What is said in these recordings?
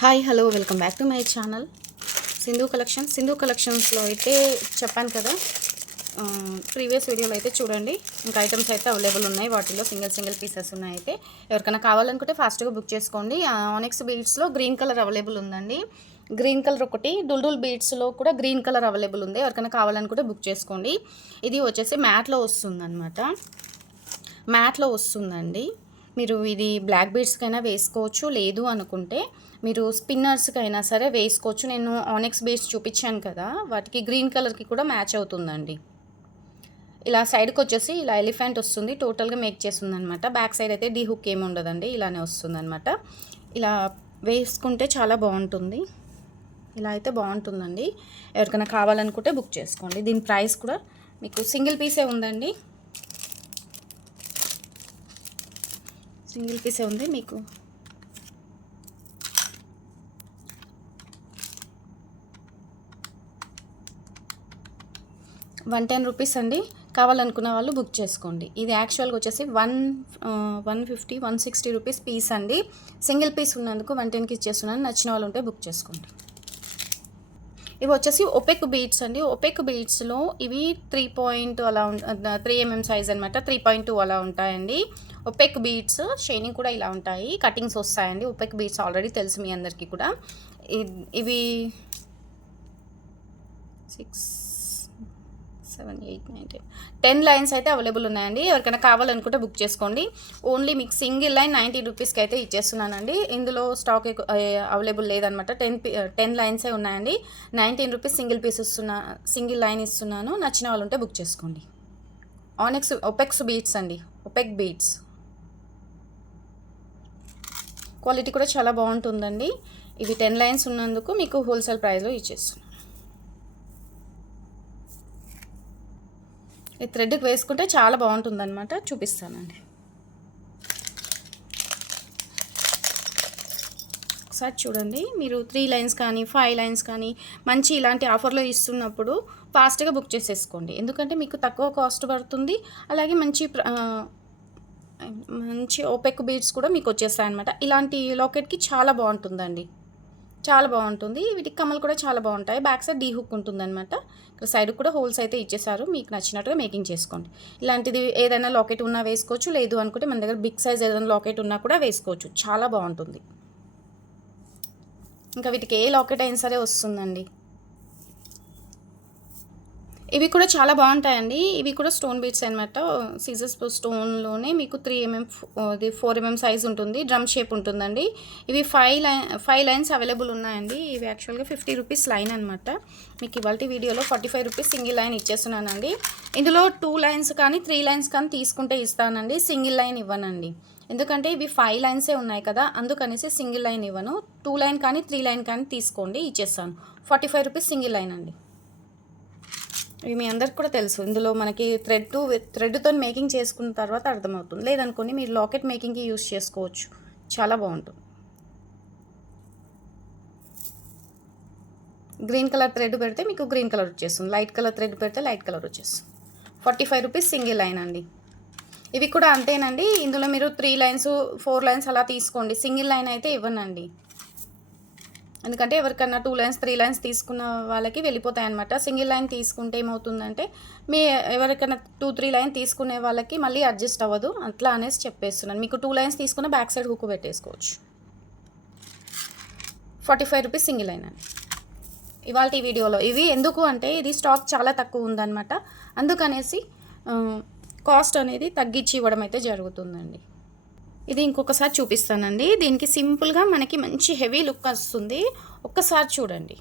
Hi hello welcome back to my channel. Sindhu collection Sindhu కలెక్షన్స్లో అయితే చెప్పాను కదా ప్రీవియస్ వీడియోలో అయితే చూడండి. ఇంకా ఐటమ్స్ అయితే అవైలబుల్ ఉన్నాయి. వాటిలో సింగిల్ సింగిల్ పీసెస్ ఉన్నాయి అయితే. ఎవరికైనా కావాలనుకుంటే ఫాస్ట్గా బుక్ చేసుకోండి. ఆనెక్స్ బీడ్స్లో గ్రీన్ కలర్ అవైలబుల్ ఉందండి. గ్రీన్ కలర్ ఒకటి డుల్డుల్ బీడ్స్లో కూడా గ్రీన్ కలర్ అవైలబుల్ ఉంది. ఎవరికైనా కావాలనుకుంటే బుక్ చేసుకోండి. ఇది వచ్చేసి మ్యాట్లో వస్తుందన్నమాట. మ్యాట్లో వస్తుందండి. మీరు ఇది బ్లాక్ బీడ్స్కైనా వేసుకోవచ్చు. లేదు అనుకుంటే మీరు స్పిన్నర్స్కైనా సరే వేసుకోవచ్చు. నేను ఆనెక్స్ బేస్ చూపించాను కదా వాటికి గ్రీన్ కలర్కి కూడా మ్యాచ్ అవుతుందండి. ఇలా సైడ్కి వచ్చేసి ఇలా ఎలిఫెంట్ వస్తుంది. టోటల్గా మేక్ చేస్తుంది అనమాట బ్యాక్ సైడ్ అయితే డీ హుక్ ఏమి ఉండదండి. ఇలానే వస్తుంది అనమాట ఇలా వేసుకుంటే చాలా బాగుంటుంది. ఇలా అయితే బాగుంటుందండి. ఎవరికైనా కావాలనుకుంటే బుక్ చేసుకోండి. దీని ప్రైస్ కూడా మీకు సింగిల్ పీసే ఉందండి. సింగిల్ పీసే ఉంది మీకు. వన్ టెన్ రూపీస్ అండి. కావాలనుకున్న వాళ్ళు బుక్ చేసుకోండి. ఇది యాక్చువల్గా వచ్చేసి one one fifty one sixty rupees piece అండి. సింగిల్ పీస్ ఉన్నందుకు వన్ టెన్కి ఇచ్చేస్తున్నాను. నచ్చిన వాళ్ళు ఉంటే బుక్ చేసుకోండి. ఇవి వచ్చేసి ఒపెక్ బీడ్స్ అండి. ఒపెక్ బీట్స్లో ఇవి త్రీ పాయింట్ అలా త్రీ ఎంఎం సైజ్ అనమాట త్రీ పాయింట్ టూ అలా ఉంటాయండి. ఒపెక్ బీట్స్ షైనింగ్ కూడా ఇలా ఉంటాయి. కటింగ్స్ వస్తాయండి. ఒపెక్ బీట్స్ ఆల్రెడీ తెలుసు మీ అందరికీ కూడా. ఇవి six seven eight nine ten ten lines అయితే అవైలబుల్ ఉన్నాయండి. ఎవరికైనా కావాలనుకుంటే బుక్ చేసుకోండి. ఓన్లీ మీకు సింగిల్ లైన్ నైంటీ రూపీస్కి అయితే ఇచ్చేస్తున్నానండి. ఇందులో స్టాక్ అవైలబుల్ లేదనమాట టెన్ టెన్ లైన్సే ఉన్నాయండి. నైన్టీన్ రూపీస్ సింగిల్ పీస్ ఇస్తున్నా సింగిల్ లైన్ ఇస్తున్నాను. నచ్చిన వాళ్ళు ఉంటే బుక్ చేసుకోండి. ఆనెక్స్ ఒపెక్స్ బీట్స్ అండి. ఒపెక్ బీట్స్ క్వాలిటీ కూడా చాలా బాగుంటుందండి. ఇవి టెన్ లైన్స్ ఉన్నందుకు మీకు హోల్సేల్ ప్రైస్లో ఇచ్చేస్తున్నాను ఈ థ్రెడ్కి వేసుకుంటే చాలా బాగుంటుంది అనమాట చూపిస్తానండి. ఒకసారి చూడండి. మీరు త్రీ లైన్స్ కానీ ఫైవ్ లైన్స్ కానీ మంచి ఇలాంటి ఆఫర్లో ఇస్తున్నప్పుడు ఫాస్ట్గా బుక్ చేసేసుకోండి. ఎందుకంటే మీకు తక్కువ కాస్ట్ పడుతుంది. అలాగే మంచి మంచి ఓపెక్ బీడ్స్ కూడా మీకు వచ్చేస్తాయి అనమాట ఇలాంటి లాకెట్కి చాలా బాగుంటుందండి. చాలా బాగుంటుంది. వీటికి కమ్మలు కూడా చాలా బాగుంటాయి. బ్యాక్ సైడ్ డీ హుక్ ఉంటుంది అనమాట ఇక్కడ సైడ్ కూడా హోల్స్ అయితే ఇచ్చేసారు. మీకు నచ్చినట్టుగా మేకింగ్ చేసుకోండి. ఇలాంటిది ఏదైనా లాకెట్ ఉన్నా వేసుకోవచ్చు లేదు అనుకుంటే మన దగ్గర బిగ్ సైజ్ ఏదైనా లాకెట్ ఉన్నా కూడా వేసుకోవచ్చు. చాలా బాగుంటుంది. ఇంకా వీటికి ఏ లాకెట్ అయినా సరే వస్తుందండి. ఇవి కూడా చాలా బాగుంటాయండి. ఇవి కూడా స్టోన్ బీట్స్ అనమాట సీజర్స్ స్టోన్లోనే మీకు త్రీ ఎంఎం ఇది ఫోర్ ఎంఎం సైజ్ ఉంటుంది. డ్రమ్ షేప్ ఉంటుందండి. ఇవి five line five lines available ఉన్నాయండి. ఇవి యాక్చువల్గా ఫిఫ్టీ రూపీస్ లైన్ అనమాట మీకు ఇవాళ వీడియోలో forty five rupees single line ఇచ్చేస్తున్నానండి. ఇందులో టూ లైన్స్ కానీ త్రీ లైన్స్ కానీ తీసుకుంటే ఇస్తానండి. సింగిల్ లైన్ ఇవ్వనండి. ఎందుకంటే ఇవి ఫైవ్ లైన్సే ఉన్నాయి కదా. అందుకనేసి సింగిల్ లైన్ ఇవ్వను. టూ లైన్ కానీ త్రీ లైన్ కానీ తీసుకోండి ఇచ్చేస్తాను. Forty five rupees single line అండి. ఇవి మీ అందరికి కూడా తెలుసు. ఇందులో మనకి థ్రెడ్ థ్రెడ్తో మేకింగ్ చేసుకున్న తర్వాత అర్థమవుతుంది. లేదనుకోండి మీరు లాకెట్ మేకింగ్కి యూస్ చేసుకోవచ్చు. చాలా బాగుంటుంది. గ్రీన్ కలర్ థ్రెడ్ పెడితే మీకు గ్రీన్ కలర్ వచ్చేస్తుంది. లైట్ కలర్ థ్రెడ్ పెడితే లైట్ కలర్ వచ్చేస్తుంది. Forty five rupees single line అండి. ఇవి కూడా అంతేనండి. ఇందులో మీరు త్రీ లైన్స్ ఫోర్ లైన్స్ అలా తీసుకోండి. సింగిల్ లైన్ అయితే ఇవ్వనండి. ఎందుకంటే ఎవరికన్నా టూ లైన్స్ త్రీ లైన్స్ తీసుకున్న వాళ్ళకి వెళ్ళిపోతాయి అనమాట సింగిల్ లైన్ తీసుకుంటే ఏమవుతుందంటే మీ ఎవరికైనా టూ త్రీ లైన్ తీసుకునే వాళ్ళకి మళ్ళీ అడ్జస్ట్ అవ్వదు. అట్లా అనేసి చెప్పేస్తున్నాను. మీకు టూ లైన్స్ తీసుకున్న బ్యాక్ సైడ్ హుక్ పెట్టేసుకోవచ్చు. Forty five rupees single line అండి. ఇవాళ ఈ వీడియోలో ఇవి ఎందుకు అంటే ఇది స్టాక్ చాలా తక్కువ ఉందన్నమాట. అందుకనేసి కాస్ట్ అనేది తగ్గించి ఇవ్వడం అయితే జరుగుతుందండి. ఇది ఇంకొకసారి చూపిస్తానండి. దీనికి సింపుల్గా మనకి మంచి హెవీ లుక్ వస్తుంది. ఒక్కసారి చూడండి.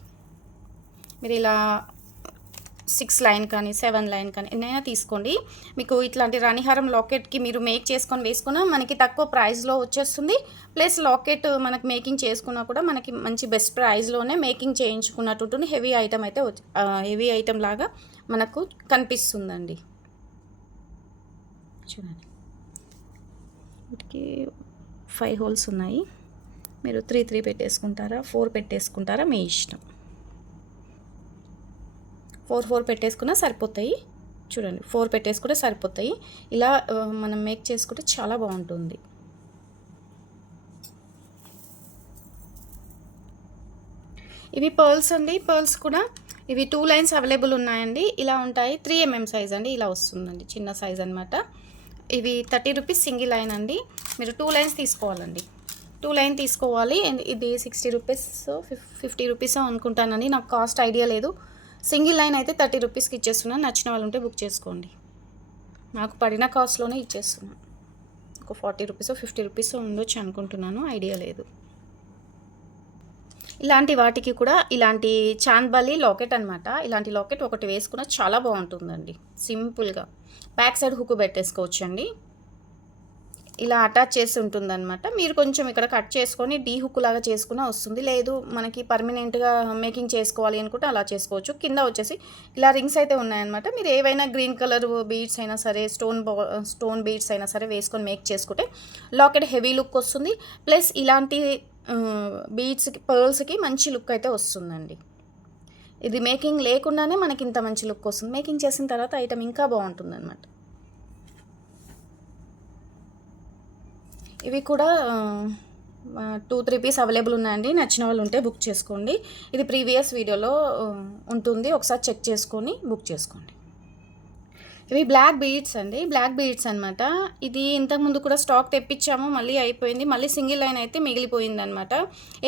మీరు ఇలా సిక్స్ లైన్ కానీ సెవెన్ లైన్ కానీ ఎన్నైనా తీసుకోండి. మీకు ఇట్లాంటి రాణిహారం లాకెట్కి మీరు మేక్ చేసుకొని వేసుకున్నా మనకి తక్కువ ప్రైస్లో వచ్చేస్తుంది. ప్లస్ లాకెట్ మనకి మేకింగ్ చేసుకున్నా కూడా మనకి మంచి బెస్ట్ ప్రైస్లోనే మేకింగ్ చేయించుకున్నట్టు ఉంటుంది హెవీ ఐటమ్ అయితే హెవీ ఐటమ్ లాగా మనకు కనిపిస్తుందండి. చూడండి. మనకి ఫైవ్ హోల్స్ ఉన్నాయి. మీరు త్రీ త్రీ పెట్టేసుకుంటారా? ఫోర్ పెట్టేసుకుంటారా? మీ ఇష్టం. ఫోర్ ఫోర్ పెట్టేసుకున్నా సరిపోతాయి. చూడండి ఫోర్ పెట్టేసుకుంటే సరిపోతాయి. ఇలా మనం మేక్ చేసుకుంటే చాలా బాగుంటుంది. ఇవి పర్ల్స్ అండి. పర్ల్స్ కూడా ఇవి టూ లైన్స్ అవైలబుల్ ఉన్నాయండి. ఇలా ఉంటాయి. త్రీ ఎంఎం సైజ్ అండి. ఇలా వస్తుందండి. చిన్న సైజ్ అనమాట ఇవి థర్టీ రూపీస్ సింగిల్ లైన్ అండి. మీరు టూ లైన్స్ తీసుకోవాలండి. టూ లైన్ తీసుకోవాలి. అండ్ ఇది సిక్స్టీ రూపీస్ ఫిఫ్టీ రూపీస్ అనుకుంటానండి. నాకు కాస్ట్ ఐడియా లేదు. సింగిల్ లైన్ అయితే థర్టీ రూపీస్కి ఇచ్చేస్తున్నాను నచ్చిన వాళ్ళు ఉంటే బుక్ చేసుకోండి. నాకు పడిన కాస్ట్లోనే ఇచ్చేస్తున్నాను ఒక ఫార్టీ రూపీస్ ఫిఫ్టీ రూపీస్ ఉండొచ్చు అనుకుంటున్నాను. ఐడియా లేదు. ఇలాంటి వాటికి కూడా ఇలాంటి చాంద్బలి లాకెట్ అనమాట ఇలాంటి లాకెట్ ఒకటి వేసుకున్న చాలా బాగుంటుందండి. సింపుల్గా. బ్యాక్ సైడ్ హుక్ పెట్టేసుకోవచ్చు అండి ఇలా అటాచ్ చేసి ఉంటుందన్నమాట. మీరు కొంచెం ఇక్కడ కట్ చేసుకొని డీ హుక్ లాగా చేసుకున్న వస్తుంది. లేదు మనకి పర్మనెంట్గా మేకింగ్ చేసుకోవాలి అనుకుంటే అలా చేసుకోవచ్చు. కింద వచ్చేసి ఇలా రింగ్స్ అయితే ఉన్నాయన్నమాట. మీరు ఏవైనా గ్రీన్ కలర్ బీడ్స్ అయినా సరే స్టోన్ స్టోన్ బీడ్స్ అయినా సరే వేసుకొని మేక్ చేసుకుంటే లాకెట్ హెవీ లుక్ వస్తుంది. ప్లస్ ఇలాంటి బీడ్స్కి పర్ల్స్కి మంచి లుక్ అయితే వస్తుందండి. ఇది మేకింగ్ లేకుండానే మనకి ఇంత మంచి లుక్ వస్తుంది. మేకింగ్ చేసిన తర్వాత ఐటమ్ ఇంకా బాగుంటుంది అనమాట ఇవి కూడా టూ త్రీ పీస్ అవైలబుల్ ఉన్నాయండి. నచ్చిన వాళ్ళు ఉంటే బుక్ చేసుకోండి. ఇది ప్రీవియస్ వీడియోలో ఉంటుంది. ఒకసారి చెక్ చేసుకొని బుక్ చేసుకోండి. ఇవి బ్లాక్ బీడ్స్ అండి. బ్లాక్ బీడ్స్ అనమాట ఇది ఇంతకుముందు కూడా స్టాక్ తెప్పించాము మళ్ళీ అయిపోయింది. మళ్ళీ సింగిల్ లైన్ అయితే మిగిలిపోయింది అనమాట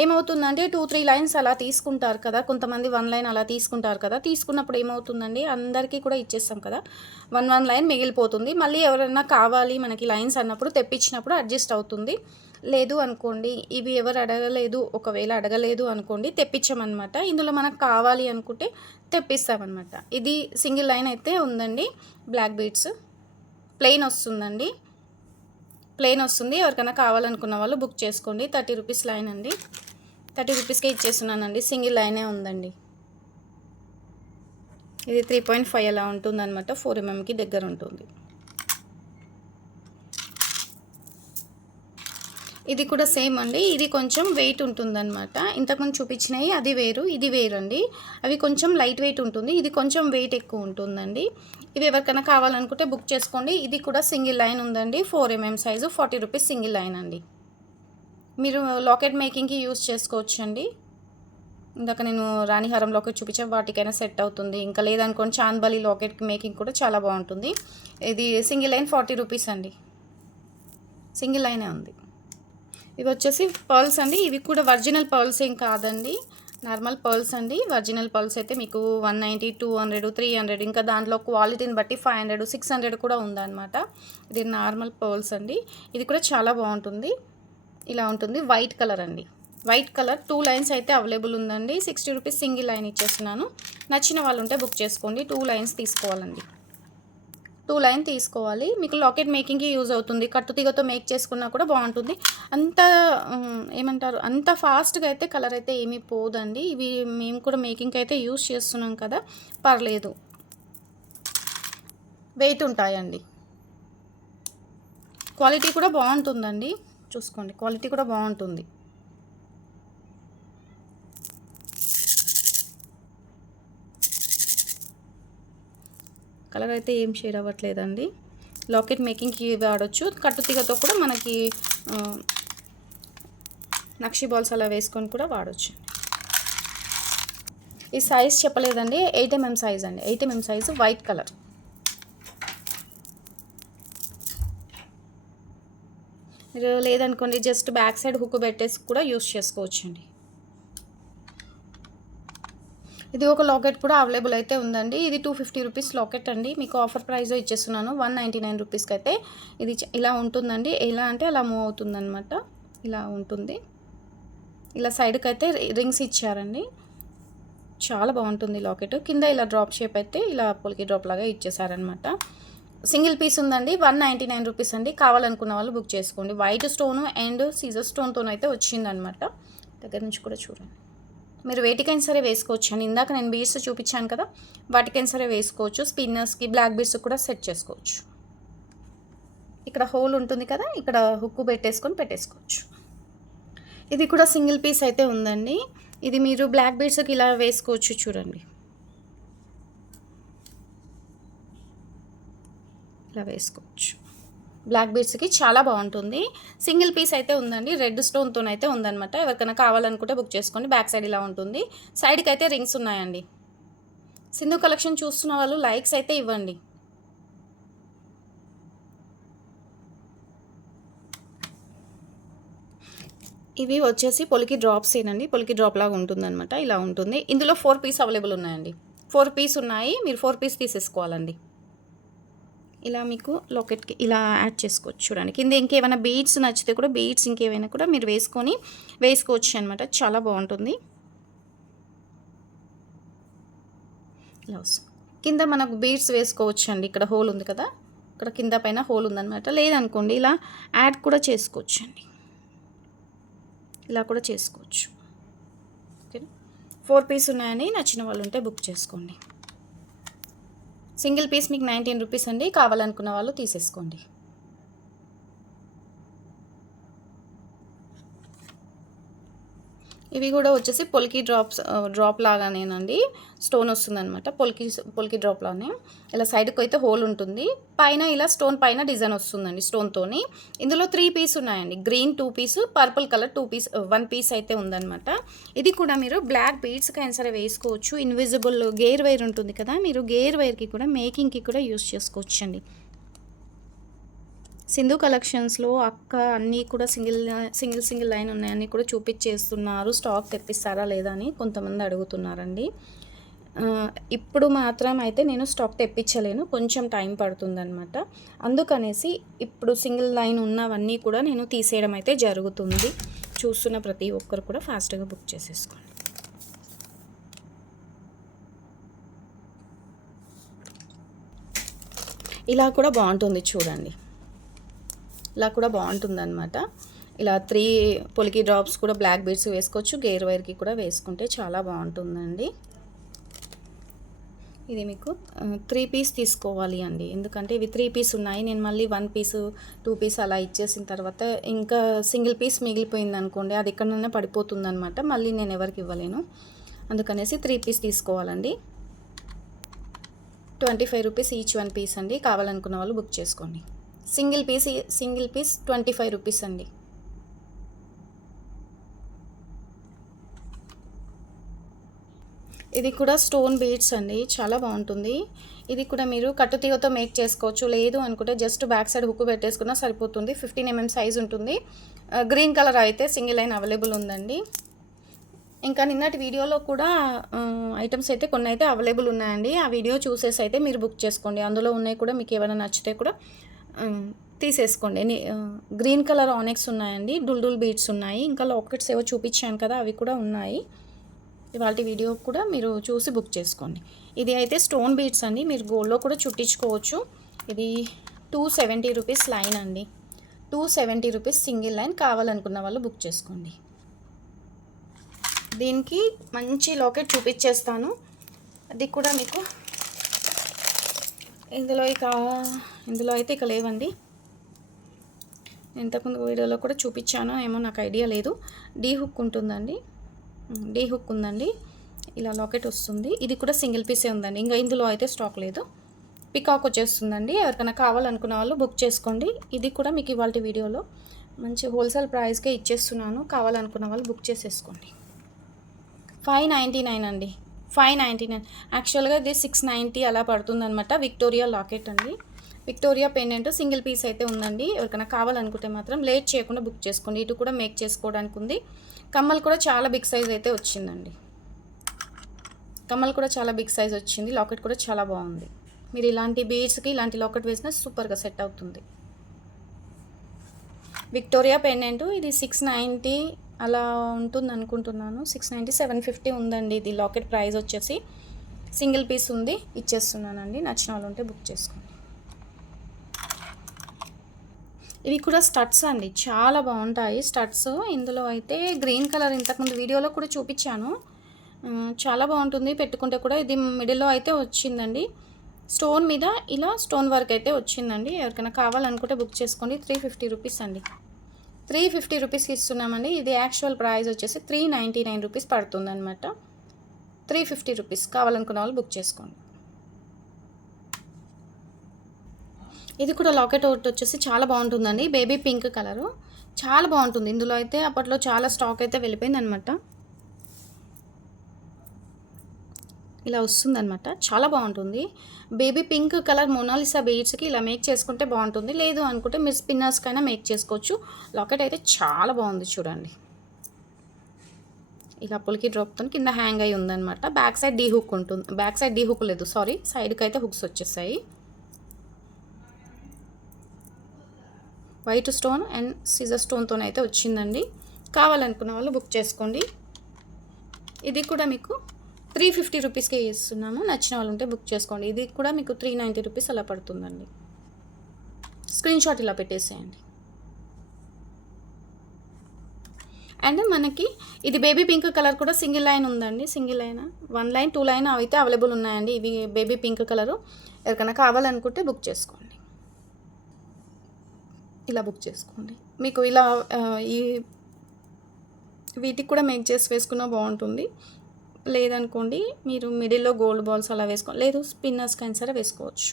ఏమవుతుందంటే టూ త్రీ లైన్స్ అలా తీసుకుంటారు కదా. కొంతమంది వన్ లైన్ అలా తీసుకుంటారు కదా. తీసుకున్నప్పుడు ఏమవుతుందండి? అందరికీ కూడా ఇచ్చేస్తాం కదా. వన్ వన్ లైన్ మిగిలిపోతుంది. మళ్ళీ ఎవరైనా కావాలి మనకి లైన్స్ అన్నప్పుడు తెప్పించినప్పుడు అడ్జస్ట్ అవుతుంది. లేదు అనుకోండి ఇవి ఎవరు అడగలేదు ఒకవేళ అడగలేదు అనుకోండి తెప్పించామన్నమాట. ఇందులో మనకు కావాలి అనుకుంటే తెప్పిస్తామన్నమాట. ఇది సింగిల్ లైన్ అయితే ఉందండి. బ్లాక్ బీడ్స్ ప్లెయిన్ వస్తుందండి. ప్లెయిన్ వస్తుంది. ఎవరికైనా కావాలనుకున్న వాళ్ళు బుక్ చేసుకోండి. థర్టీ రూపీస్ లైన్ అండి. థర్టీ రూపీస్కే ఇచ్చేస్తున్నానండి. సింగిల్ లైనే ఉందండి. ఇది త్రీ పాయింట్ ఫైవ్ అలా ఉంటుందన్నమాట. ఫోర్ ఎంఎంకి దగ్గర ఉంటుంది. ఇది కూడా సేమ్ అండి. ఇది కొంచెం వెయిట్ ఉంటుందన్నమాట. ఇంతకుముందు చూపించినవి అది వేరు ఇది వేరు అండి అవి కొంచెం లైట్ వెయిట్ ఉంటుంది. ఇది కొంచెం వెయిట్ ఎక్కువ ఉంటుందండి. ఇవి ఎవరికైనా కావాలనుకుంటే బుక్ చేసుకోండి. ఇది కూడా సింగిల్ లైన్ ఉందండి. Four mm size forty rupees single line అండి. మీరు లాకెట్ మేకింగ్కి యూస్ చేసుకోవచ్చు అండి ఇందాక నేను రాణిహారం లాకెట్ చూపించా వాటికైనా సెట్ అవుతుంది. ఇంకా లేదనుకోండి చాంద్బలి లాకెట్ మేకింగ్ కూడా చాలా బాగుంటుంది. ఇది సింగిల్ లైన్ ఫార్టీ రూపీస్ అండి. సింగిల్ లైనే ఉంది. ఇది వచ్చేసి పర్ల్స్ అండి. ఇవి కూడా ఒరిజినల్ పర్ల్స్ ఏం కాదండి. నార్మల్ పర్ల్స్ అండి. ఒరిజినల్ పర్ల్స్ అయితే మీకు one ninety two hundred three hundred ఇంకా దాంట్లో క్వాలిటీని బట్టి ఫైవ్ హండ్రెడ్ సిక్స్ హండ్రెడ్ కూడా ఉందన్నమాట. ఇది నార్మల్ పర్ల్స్ అండి. ఇది కూడా చాలా బాగుంటుంది. ఇలా ఉంటుంది. వైట్ కలర్ అండి. వైట్ కలర్ టూ లైన్స్ అయితే అవైలబుల్ ఉందండి. సిక్స్టీ రూపీస్ సింగిల్ లైన్ ఇచ్చేస్తున్నాను. నచ్చిన వాళ్ళు ఉంటే బుక్ చేసుకోండి. టూ లైన్స్ తీసుకోవాలండి. టూ లైన్ తీసుకోవాలి. మీకు లాకెట్ మేకింగ్కి యూజ్ అవుతుంది. కట్టుతీగతో మేక్ చేసుకున్నా కూడా బాగుంటుంది. అంత ఏమంటారు? అంత ఫాస్ట్గా అయితే కలర్ అయితే ఏమీ పోదండి. ఇవి మేము కూడా మేకింగ్కి అయితే యూజ్ చేస్తున్నాం కదా. పర్లేదు. వెయిట్ ఉంటాయండి. క్వాలిటీ కూడా బాగుంటుందండి. చూసుకోండి. క్వాలిటీ కూడా బాగుంటుంది. కలర్ అయితే ఏం షేడ్ అవ్వట్లేదండి. లాకెట్ మేకింగ్కి వాడచ్చు. కట్టుతీగతో కూడా మనకి నక్షి బాల్స్ అలా వేసుకొని కూడా వాడచ్చు. ఈ సైజ్ చెప్పలేదండి. ఎయిట్ ఎంఎం సైజ్ అండి. Eight mm size white colour మీరు లేదనుకోండి జస్ట్ బ్యాక్ సైడ్ హుక్ పెట్టేసి కూడా యూస్ చేసుకోవచ్చు అండి ఇది ఒక లాకెట్ కూడా అవైలబుల్ అయితే ఉందండి. ఇది టూ ఫిఫ్టీ రూపీస్ లాకెట్ అండి. మీకు ఆఫర్ ప్రైస్ ఇచ్చేస్తున్నాను. వన్ నైంటీ నైన్ రూపీస్కి అయితే ఇది ఇలా ఉంటుందండి. ఎలా అంటే అలా మూవ్ అవుతుందన్నమాట. ఇలా ఉంటుంది. ఇలా సైడ్కి అయితే రింగ్స్ ఇచ్చారండి. చాలా బాగుంటుంది లాకెట్. కింద ఇలా డ్రాప్ షేప్ అయితే ఇలా పొలికి డ్రాప్ లాగా ఇచ్చేసారనమాట సింగిల్ పీస్ ఉందండి. వన్ నైంటీ నైన్ రూపీస్ అండి. కావాలనుకున్న వాళ్ళు బుక్ చేసుకోండి. వైట్ స్టోను అండ్ సీజర్ స్టోన్తో అయితే వచ్చిందనమాట దగ్గర నుంచి కూడా చూడండి. మీరు వేటికైనా సరే వేసుకోవచ్చు. అని ఇందాక నేను బీడ్స్ చూపించాను కదా వాటికైనా సరే వేసుకోవచ్చు. స్పిన్నర్స్కి బ్లాక్ బీడ్స్ కూడా సెట్ చేసుకోవచ్చు. ఇక్కడ హోల్ ఉంటుంది కదా ఇక్కడ హుక్కు పెట్టేసుకొని పెట్టేసుకోవచ్చు. ఇది కూడా సింగిల్ పీస్ అయితే ఉందండి. ఇది మీరు బ్లాక్ బీడ్స్కి ఇలా వేసుకోవచ్చు చూడండి. ఇలా వేసుకోవచ్చు. బ్లాక్ బీడ్స్కి చాలా బాగుంటుంది. సింగిల్ పీస్ అయితే ఉందండి. రెడ్ స్టోన్తో అయితే ఉందన్నమాట. ఎవరికైనా కావాలనుకుంటే బుక్ చేసుకోండి. బ్యాక్ సైడ్ ఇలా ఉంటుంది. సైడ్కి అయితే రింగ్స్ ఉన్నాయండి. సింధు కలెక్షన్ చూస్తున్న వాళ్ళు లైక్స్ అయితే ఇవ్వండి. ఇవి వచ్చేసి పొలికి డ్రాప్స్ ఏనండి. పొలికి డ్రాప్ లాగా ఉంటుందన్నమాట. ఇలా ఉంటుంది. ఇందులో ఫోర్ పీస్ అవైలబుల్ ఉన్నాయండి. ఫోర్ పీస్ ఉన్నాయి. మీరు ఫోర్ పీస్ తీసేసుకోవాలండి. ఇలా మీకు లాకెట్కి ఇలా యాడ్ చేసుకోవచ్చు చూడండి. కింద ఇంకేమైనా బీడ్స్ నచ్చితే కూడా బీడ్స్ ఇంకేమైనా కూడా మీరు వేసుకొని వేసుకోవచ్చు అనమాట చాలా బాగుంటుంది. బ్లౌజ్ కింద మనకు బీడ్స్ వేసుకోవచ్చు అండి. ఇక్కడ హోల్ ఉంది కదా. ఇక్కడ కింద పైన హోల్ ఉందనమాట లేదనుకోండి ఇలా యాడ్ కూడా చేసుకోవచ్చు అండి. ఇలా కూడా చేసుకోవచ్చు. ఓకేనా? ఫోర్ పీస్ ఉన్నాయని నచ్చిన వాళ్ళు ఉంటే బుక్ చేసుకోండి. సింగిల్ పీస్ మీకు నైన్టీన్ రూపీస్ అండి. కావాలనుకున్న వాళ్ళు తీసేసుకోండి. ఇవి కూడా వచ్చేసి పొలికి డ్రాప్స్ డ్రాప్ లాగానేనండి. స్టోన్ వస్తుందన్నమాట పొలికి పొలికి డ్రాప్ లానే. ఇలా సైడ్కి అయితే హోల్ ఉంటుంది. పైన ఇలా స్టోన్ పైన డిజైన్ వస్తుందండి స్టోన్తోని ఇందులో త్రీ పీస్ ఉన్నాయండి. Green two piece purple colour two piece one piece అయితే ఉందన్నమాట. ఇది కూడా మీరు బ్లాక్ బీడ్స్కి అయినా సరే వేసుకోవచ్చు. ఇన్విజిబుల్ గేర్ వైర్ ఉంటుంది కదా మీరు గేర్ వైర్కి కూడా మేకింగ్కి కూడా యూస్ చేసుకోవచ్చు అండి సింధు కలెక్షన్స్లో అక్క అన్నీ కూడా సింగిల్ సింగిల్ సింగిల్ లైన్ ఉన్నాయని కూడా చూపించేస్తున్నారు స్టాక్ తెప్పిస్తారా లేదా అని కొంతమంది అడుగుతున్నారండి. ఇప్పుడు మాత్రం అయితే నేను స్టాక్ తెప్పించలేను. కొంచెం టైం పడుతుందనమాట అందుకనేసి ఇప్పుడు సింగిల్ లైన్ ఉన్నవన్నీ కూడా నేను తీసేయడం అయితే జరుగుతుంది. చూస్తున్న ప్రతి ఒక్కరు కూడా ఫాస్ట్గా బుక్ చేసేసుకోండి. ఇలా కూడా బాగుంటుంది చూడండి. ఇలా కూడా బాగుంటుంది అనమాట ఇలా త్రీ పొలికి డ్రాప్స్ కూడా బ్లాక్ బీడ్స్ వేసుకోవచ్చు గేర్ వైర్కి కూడా వేసుకుంటే చాలా బాగుంటుందండి. ఇది మీకు త్రీ పీస్ తీసుకోవాలి అండి. ఎందుకంటే ఇవి త్రీ పీస్ ఉన్నాయి. నేను మళ్ళీ వన్ పీస్ టూ పీస్ అలా ఇచ్చేసిన తర్వాత ఇంకా సింగిల్ పీస్ మిగిలిపోయింది అనుకోండి అది ఎక్కడన్నా పడిపోతుంది మళ్ళీ నేను ఎవరికి ఇవ్వలేను. అందుకనేసి త్రీ పీస్ తీసుకోవాలండి. Twenty five rupees each one piece అండి. కావాలనుకున్న వాళ్ళు బుక్ చేసుకోండి. Single piece single piece twenty five rupees అండి. ఇది కూడా స్టోన్ బీడ్స్ అండి చాలా బాగుంటుంది. ఇది కూడా మీరు కట్టుతీగతో మేక్ చేసుకోవచ్చు లేదు అనుకుంటే జస్ట్ బ్యాక్ సైడ్ హుక్ పెట్టేసుకున్నా సరిపోతుంది. ఫిఫ్టీన్ ఎంఎం సైజ్ ఉంటుంది. గ్రీన్ కలర్ అయితే సింగిల్ లైన్ అవైలబుల్ ఉందండి. ఇంకా నిన్నటి వీడియోలో కూడా ఐటమ్స్ అయితే కొన్ని అయితే అవైలబుల్ ఉన్నాయండి. ఆ వీడియో చూసేసి అయితే మీరు బుక్ చేసుకోండి. అందులో ఉన్నాయి కూడా మీకు ఏమైనా నచ్చితే కూడా తీసేసుకోండి. గ్రీన్ కలర్ ఆనెక్స్ ఉన్నాయండి. డుల్డుల్ బీడ్స్ ఉన్నాయి. ఇంకా లాకెట్స్ ఏవో చూపించాను కదా అవి కూడా ఉన్నాయి. ఇవాళ వీడియో కూడా మీరు చూసి బుక్ చేసుకోండి. ఇది అయితే స్టోన్ బీడ్స్ అండి. మీరు గోల్డ్లో కూడా చుట్టించుకోవచ్చు. ఇది టూ సెవెంటీ రూపీస్ లైన్ అండి. Two seventy rupees single line కావాలనుకున్న వాళ్ళు బుక్ చేసుకోండి. దీనికి మంచి లాకెట్ చూపించేస్తాను. అది కూడా మీకు ఇందులో ఇక ఇందులో అయితే ఇక లేవండి. ఇంతకుముందు వీడియోలో కూడా చూపించాను ఏమో నాకు ఐడియా లేదు. డీ హుక్ ఉంటుందండి. డీ హుక్ ఉందండి. ఇలా లాకెట్ వస్తుంది. ఇది కూడా సింగిల్ పీసే ఉందండి. ఇంకా ఇందులో అయితే స్టాక్ లేదు. పికాక్ వచ్చేస్తుందండి. ఎవరికైనా కావాలనుకున్న వాళ్ళు బుక్ చేసుకోండి. ఇది కూడా మీకు ఇవాళ వీడియోలో మంచి హోల్సేల్ ప్రైస్కే ఇచ్చేస్తున్నాను. కావాలనుకున్న వాళ్ళు బుక్ చేసేసుకోండి. ఫైవ్ నైంటీ నైన్ అండి. Five ninety nine. యాక్చువల్గా ఇది సిక్స్ నైంటీ అలా పడుతుందన్నమాట. విక్టోరియా లాకెట్ అండి. విక్టోరియా పెండెంట్ సింగిల్ పీస్ అయితే ఉందండి. ఎవరికైనా కావాలనుకుంటే మాత్రం లేట్ చేయకుండా బుక్ చేసుకోండి. ఇటు కూడా మేక్ చేసుకోవడానికి ఉంది. కమ్మలు కూడా చాలా బిగ్ సైజ్ అయితే వచ్చిందండి. కమ్మలు కూడా చాలా బిగ్ సైజ్ వచ్చింది. లాకెట్ కూడా చాలా బాగుంది. మీరు ఇలాంటి బీడ్స్కి ఇలాంటి లాకెట్ వేసినా సూపర్గా సెట్ అవుతుంది. విక్టోరియా పెండెంట్ ఇది సిక్స్ నైంటీ అలా ఉంటుంది అనుకుంటున్నాను. సిక్స్ నైంటీ సెవెన్ ఫిఫ్టీ ఉందండి. ఇది లాకెట్ ప్రైస్ వచ్చేసి సింగిల్ పీస్ ఉంది. ఇచ్చేస్తున్నానండి. నచ్చిన వాళ్ళు ఉంటే బుక్ చేసుకోండి. ఇవి కూడా స్టడ్స్ అండి. చాలా బాగుంటాయి స్టడ్స్. ఇందులో అయితే గ్రీన్ కలర్ ఇంతకుముందు వీడియోలో కూడా చూపించాను. చాలా బాగుంటుంది పెట్టుకుంటే కూడా. ఇది మిడిల్లో అయితే వచ్చిందండి. స్టోన్ మీద ఇలా స్టోన్ వర్క్ అయితే వచ్చిందండి. ఎవరికైనా కావాలనుకుంటే బుక్ చేసుకోండి. త్రీ ఫిఫ్టీ రూపీస్ అండి. త్రీ ఫిఫ్టీ రూపీస్కి ఇస్తున్నామండి. ఇది యాక్చువల్ ప్రైస్ వచ్చేసి త్రీ నైంటీ నైన్ రూపీస్ పడుతుంది అనమాట త్రీ ఫిఫ్టీ రూపీస్ కావాలనుకున్న వాళ్ళు బుక్ చేసుకోండి. ఇది కూడా లాకెట్ ఒకటి వచ్చేసి చాలా బాగుంటుందండి. Baby pink colour. చాలా బాగుంటుంది. ఇందులో అయితే అప్పట్లో చాలా స్టాక్ అయితే వెళ్ళిపోయింది అనమాట ఇలా వస్తుందన్నమాట. చాలా బాగుంటుంది. Baby pink colour Mona Lisa బీడ్స్కి ఇలా మేక్ చేసుకుంటే బాగుంటుంది. లేదు అనుకుంటే మీరు స్పిన్నర్స్కైనా మేక్ చేసుకోవచ్చు. లాకెట్ అయితే చాలా బాగుంది చూడండి. ఇలా పులికి డ్రాప్తో కింద హ్యాంగ్ అయి ఉందనమాట బ్యాక్ సైడ్ డీ హుక్ ఉంటుంది బ్యాక్ సైడ్ డీ హుక్ లేదు. సారీ సైడ్కి అయితే హుక్స్ వచ్చేసాయి. వైట్ స్టోన్ అండ్ సిజర్ స్టోన్తో అయితే వచ్చిందండి. కావాలనుకున్న వాళ్ళు బుక్ చేసుకోండి. ఇది కూడా మీకు త్రీ ఫిఫ్టీ రూపీస్కే ఇస్తున్నాము. నచ్చిన వాళ్ళు ఉంటే బుక్ చేసుకోండి. ఇది కూడా మీకు త్రీ నైంటీ రూపీస్ అలా పడుతుందండి. స్క్రీన్ షాట్ ఇలా పెట్టేసేయండి. అండ్ మనకి ఇది బేబీ పింక్ కలర్ కూడా సింగిల్ లైన్ ఉందండి. Single line? One line two line అయితే అవైలబుల్ ఉన్నాయండి. ఇవి బేబీ పింక్ కలరు. ఎవరికైనా కావాలనుకుంటే బుక్ చేసుకోండి. ఇలా బుక్ చేసుకోండి. మీకు ఇలా ఈ వీటికి కూడా మేక్ చేసి వేసుకున్నా బాగుంటుంది. లేదనుకోండి మీరు మిడిల్లో గోల్డ్ బాల్స్ అలా వేసుకో లేదు స్పిన్నర్స్ కానీ సరే వేసుకోవచ్చు.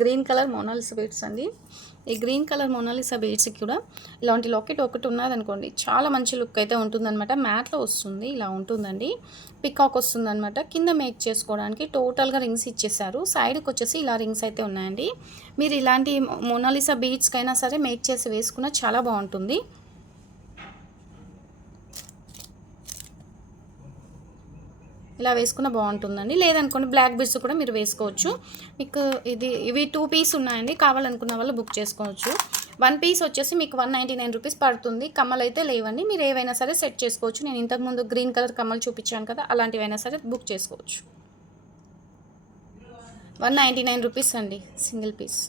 గ్రీన్ కలర్ మోనాల్ స్వీట్స్ అండి. ఈ గ్రీన్ కలర్ మొనాలిసా బీడ్స్కి కూడా ఇలాంటి లాకెట్ ఒకటి ఉన్నదనుకోండి చాలా మంచి లుక్ అయితే ఉంటుందన్నమాట. మ్యాట్లో వస్తుంది ఇలా ఉంటుందండి. పికాక్ వస్తుందన్నమాట. కింద మేక్ చేసుకోవడానికి టోటల్గా రింగ్స్ ఇచ్చేసారు సైడ్కి వచ్చేసి ఇలా రింగ్స్ అయితే ఉన్నాయండి. మీరు ఇలాంటి మొనాలిసా బీడ్స్కైనా సరే మేక్ చేసి వేసుకున్న చాలా బాగుంటుంది. ఇలా వేసుకున్న బాగుంటుందండి. లేదనుకోండి బ్లాక్ బిడ్స్ కూడా మీరు వేసుకోవచ్చు. మీకు ఇది ఇవి టూ పీస్ ఉన్నాయండి. కావాలనుకున్న వాళ్ళు బుక్ చేసుకోవచ్చు. వన్ పీస్ వచ్చేసి మీకు వన్ నైంటీ నైన్ రూపీస్ పడుతుంది. కమ్మలు అయితే లేవండి. మీరు ఏవైనా సరే సెట్ చేసుకోవచ్చు. నేను ఇంతకుముందు గ్రీన్ కలర్ కమ్మలు చూపించాను కదా అలాంటివైనా సరే బుక్ చేసుకోవచ్చు. వన్ నైంటీ నైన్ రూపీస్ అండి సింగిల్ పీస్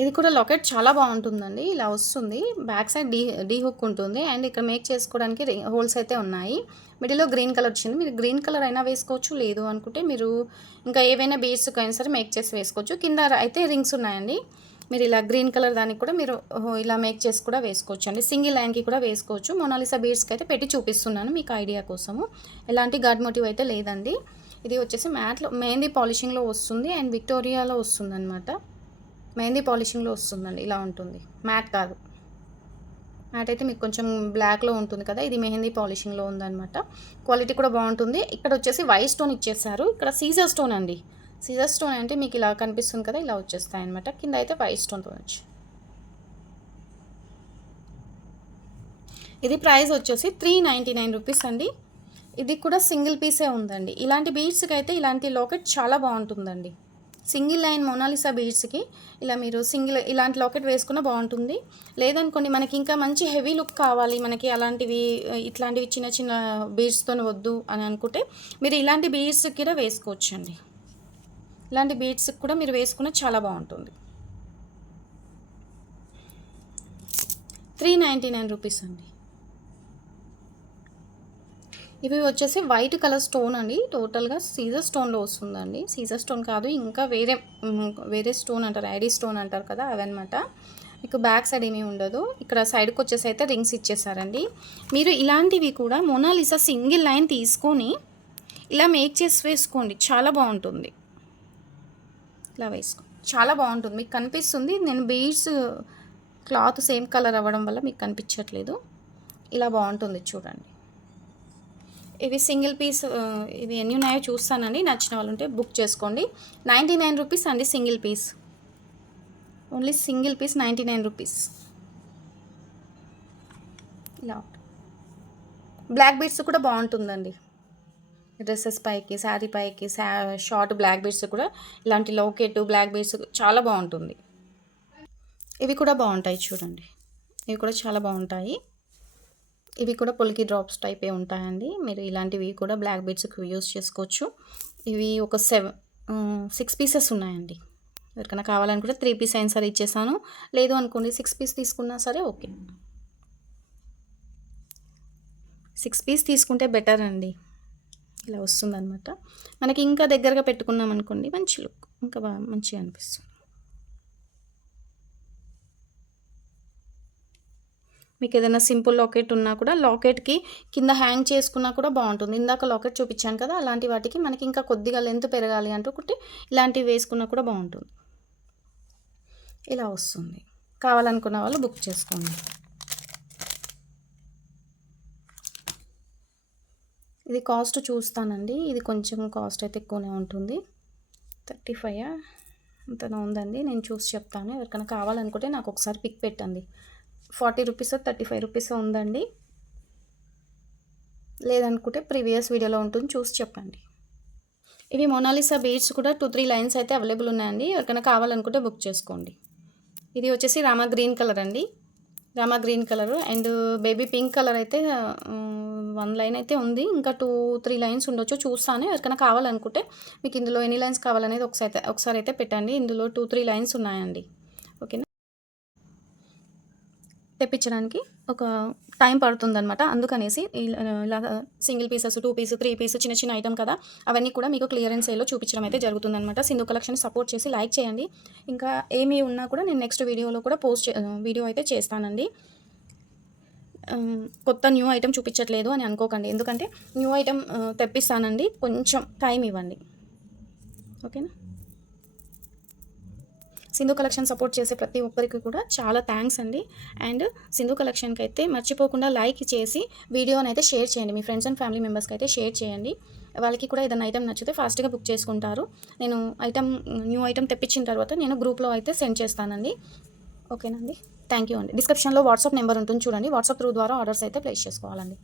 ఇది కూడా లాకెట్ చాలా బాగుంటుందండి. ఇలా వస్తుంది. Back side D D hook ఉంటుంది. అండ్ ఇక్కడ మేక్ చేసుకోవడానికి హోల్స్ అయితే ఉన్నాయి. మిడిల్లో గ్రీన్ కలర్ వచ్చింది. మీరు గ్రీన్ కలర్ అయినా వేసుకోవచ్చు. లేదు అనుకుంటే మీరు ఇంకా ఏవైనా బేస్కి అయినా సరే మేక్ చేసి వేసుకోవచ్చు. కింద అయితే రింగ్స్ ఉన్నాయండి. మీరు ఇలా గ్రీన్ కలర్ దానికి కూడా మీరు ఇలా మేక్ చేసి కూడా వేసుకోవచ్చు అండి సింగిల్ లైన్కి కూడా వేసుకోవచ్చు. మొనాలిసా బీడ్స్కి అయితే పెట్టి చూపిస్తున్నాను మీకు ఐడియా కోసము. ఎలాంటి గాడ్ మోటివ్ అయితే లేదండి. ఇది వచ్చేసి మ్యాట్లో మెహందీ పాలిషింగ్లో వస్తుంది. అండ్ విక్టోరియాలో వస్తుంది అనమాట మెహందీ పాలిషింగ్లో వస్తుందండి ఇలా ఉంటుంది. మ్యాట్ కాదు. మ్యాట్ అయితే మీకు కొంచెం బ్లాక్లో ఉంటుంది కదా ఇది మెహందీ పాలిషింగ్లో ఉందన్నమాట. క్వాలిటీ కూడా బాగుంటుంది. ఇక్కడ వచ్చేసి వైట్ స్టోన్ ఇచ్చేసారు. ఇక్కడ సీజర్ స్టోన్ అండి. సీజర్ స్టోన్ అంటే మీకు ఇలా కనిపిస్తుంది కదా ఇలా వచ్చేస్తాయి అనమాట కింద అయితే వైట్ స్టోన్తో వచ్చి ఇది ప్రైస్ వచ్చేసి త్రీ నైంటీ నైన్ రూపీస్ అండి. ఇది కూడా సింగిల్ పీసే ఉందండి. ఇలాంటి బీడ్స్కి అయితే ఇలాంటి లాకెట్ చాలా బాగుంటుందండి. సింగిల్ లైన్ మొనాలిసా బీడ్స్కి ఇలా మీరు సింగిల్ ఇలాంటి లాకెట్ వేసుకున్న బాగుంటుంది. లేదనుకోండి మనకి ఇంకా మంచి హెవీ లుక్ కావాలి. మనకి అలాంటివి ఇట్లాంటివి చిన్న చిన్న బీడ్స్తో వద్దు అని అనుకుంటే మీరు ఇలాంటి బీడ్స్ కూడా వేసుకోవచ్చు అండి ఇలాంటి బీడ్స్కి కూడా మీరు వేసుకున్న చాలా బాగుంటుంది. త్రీ నైంటీ నైన్ రూపీస్ అండి. ఇవి వచ్చేసి వైట్ కలర్ స్టోన్ అండి. టోటల్గా సీజర్ స్టోన్లో వస్తుందండి. సీజర్ స్టోన్ కాదు ఇంకా వేరే వేరే స్టోన్ అంటారు. ఐడీ స్టోన్ అంటారు కదా అవన్నమాట మీకు బ్యాక్ సైడ్ ఏమీ ఉండదు. ఇక్కడ సైడ్కి వచ్చేసి అయితే రింగ్స్ ఇచ్చేసారండి. మీరు ఇలాంటివి కూడా మొనాలిసా సింగిల్ లైన్ తీసుకొని ఇలా మేక్ చేసి వేసుకోండి. చాలా బాగుంటుంది. ఇలా వేసుకో చాలా బాగుంటుంది. మీకు కనిపిస్తుంది. నేను బీడ్స్ క్లాత్ సేమ్ కలర్ అవ్వడం వల్ల మీకు కనిపించట్లేదు. ఇలా బాగుంటుంది చూడండి. ఇవి సింగిల్ పీస్ ఇవి ఎన్ని ఉన్నాయో చూస్తానండి. నచ్చిన వాళ్ళు ఉంటే బుక్ చేసుకోండి. నైంటీ నైన్ రూపీస్ అండి single piece. Only single piece ninety nine rupees. ఇలా. బ్లాక్ బీడ్స్ కూడా బాగుంటుందండి. డ్రెస్సెస్ పైకి శారీ పైకి శా షార్ట్ బ్లాక్ బీడ్స్ కూడా. ఇలాంటి లోకెట్ బ్లాక్ బీడ్స్ చాలా బాగుంటుంది. ఇవి కూడా బాగుంటాయి చూడండి. ఇవి కూడా చాలా బాగుంటాయి. ఇవి కూడా పొలికి డ్రాప్స్ టైపే ఉంటాయండి. మీరు ఇలాంటివి కూడా బ్లాక్ బీడ్స్కి యూస్ చేసుకోవచ్చు. ఇవి ఒక సెవెన్ సిక్స్ పీసెస్ ఉన్నాయండి. ఎవరికైనా కావాలనుకుంటే త్రీ పీస్ అయినా సరే ఇచ్చేసాను. లేదు అనుకోండి సిక్స్ పీస్ తీసుకున్నా సరే ఓకే. సిక్స్ పీస్ తీసుకుంటే బెటర్ అండి. ఇలా వస్తుందన్నమాట. మనకి ఇంకా దగ్గరగా పెట్టుకున్నాం అనుకోండి మంచి లుక్ ఇంకా బాగా మంచిగా అనిపిస్తుంది. మీకు ఏదైనా సింపుల్ లాకెట్ ఉన్నా కూడా లాకెట్కి కింద హ్యాంగ్ చేసుకున్నా కూడా బాగుంటుంది. ఇందాక లాకెట్ చూపించాను కదా అలాంటి వాటికి మనకి ఇంకా కొద్దిగా లెంత్ పెరగాలి అనుకుంటే ఇలాంటివి వేసుకున్నా కూడా బాగుంటుంది. ఇలా వస్తుంది. కావాలనుకున్న వాళ్ళు బుక్ చేసుకోండి. ఇది కాస్ట్ చూస్తానండి. ఇది కొంచెం కాస్ట్ అయితే ఎక్కువనే ఉంటుంది. Thirty five? అంతనే ఉందండి. నేను చూసి చెప్తాను. ఎవరికైనా కావాలనుకుంటే నాకు ఒకసారి పిక్ పెట్టండి. Forty rupees thirty five rupees ఉందండి. లేదనుకుంటే ప్రీవియస్ వీడియోలో ఉంటుంది చూసి చెప్పండి. ఇవి మోనాలిసా బీడ్స్ కూడా టూ త్రీ లైన్స్ అయితే అవైలబుల్ ఉన్నాయండి. ఎవరికైనా కావాలనుకుంటే బుక్ చేసుకోండి. ఇది వచ్చేసి రామా గ్రీన్ కలర్ అండి. Rama green colour and baby pink colour అయితే వన్ లైన్ అయితే ఉంది. ఇంకా టూ త్రీ లైన్స్ ఉండొచ్చు చూస్తాను. ఎవరికైనా కావాలనుకుంటే మీకు ఇందులో ఎన్ని లైన్స్ కావాలనేది ఒకసారి ఒకసారి అయితే పెట్టండి. ఇందులో టూ త్రీ లైన్స్ ఉన్నాయండి ఓకేనా తెప్పించడానికి ఒక టైం పడుతుందనమాట అందుకనేసి ఇలా single pieces two piece three piece చిన్న చిన్న ఐటమ్ కదా అవన్నీ కూడా మీకు క్లియరెన్స్ సేల్లో చూపించడం అయితే జరుగుతుందనమాట సింధు కలెక్షన్ సపోర్ట్ చేసి లైక్ చేయండి. ఇంకా ఏమి ఉన్నా కూడా నేను నెక్స్ట్ వీడియోలో కూడా పోస్ట్ వీడియో అయితే చేస్తానండి. కొత్త న్యూ ఐటమ్ చూపించట్లేదు అని అనుకోకండి. ఎందుకంటే న్యూ ఐటెం తెప్పిస్తానండి. కొంచెం టైం ఇవ్వండి. ఓకేనా? సింధు కలెక్షన్ సపోర్ట్ చేసే ప్రతి ఒక్కరికి కూడా చాలా థ్యాంక్స్ అండి. అండ్ సింధు కలెక్షన్కి అయితే మర్చిపోకుండా లైక్ చేసి వీడియోని అయితే షేర్ చేయండి. మీ ఫ్రెండ్స్ అండ్ ఫ్యామిలీ మెంబర్స్కి అయితే షేర్ చేయండి. వాళ్ళకి కూడా ఏదైనా ఐటమ్ నచ్చితే ఫాస్ట్గా బుక్ చేసుకుంటారు. నేను ఐటమ్ న్యూ ఐటమ్ తెప్పించిన తర్వాత నేను గ్రూప్లో అయితే సెండ్ చేస్తానండి. ఓకేనండి? థ్యాంక్ యూ అండి. డిస్క్రిప్షన్లో వాట్సాప్ నెంబర్ ఉంటుంది చూడండి. వాట్సాప్ త్రూ ద్వారా ఆర్డర్స్ అయితే ప్లేస్ చేసుకోవాలండి.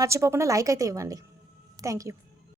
మర్చిపోకుండా లైక్ అయితే ఇవ్వండి. Thank you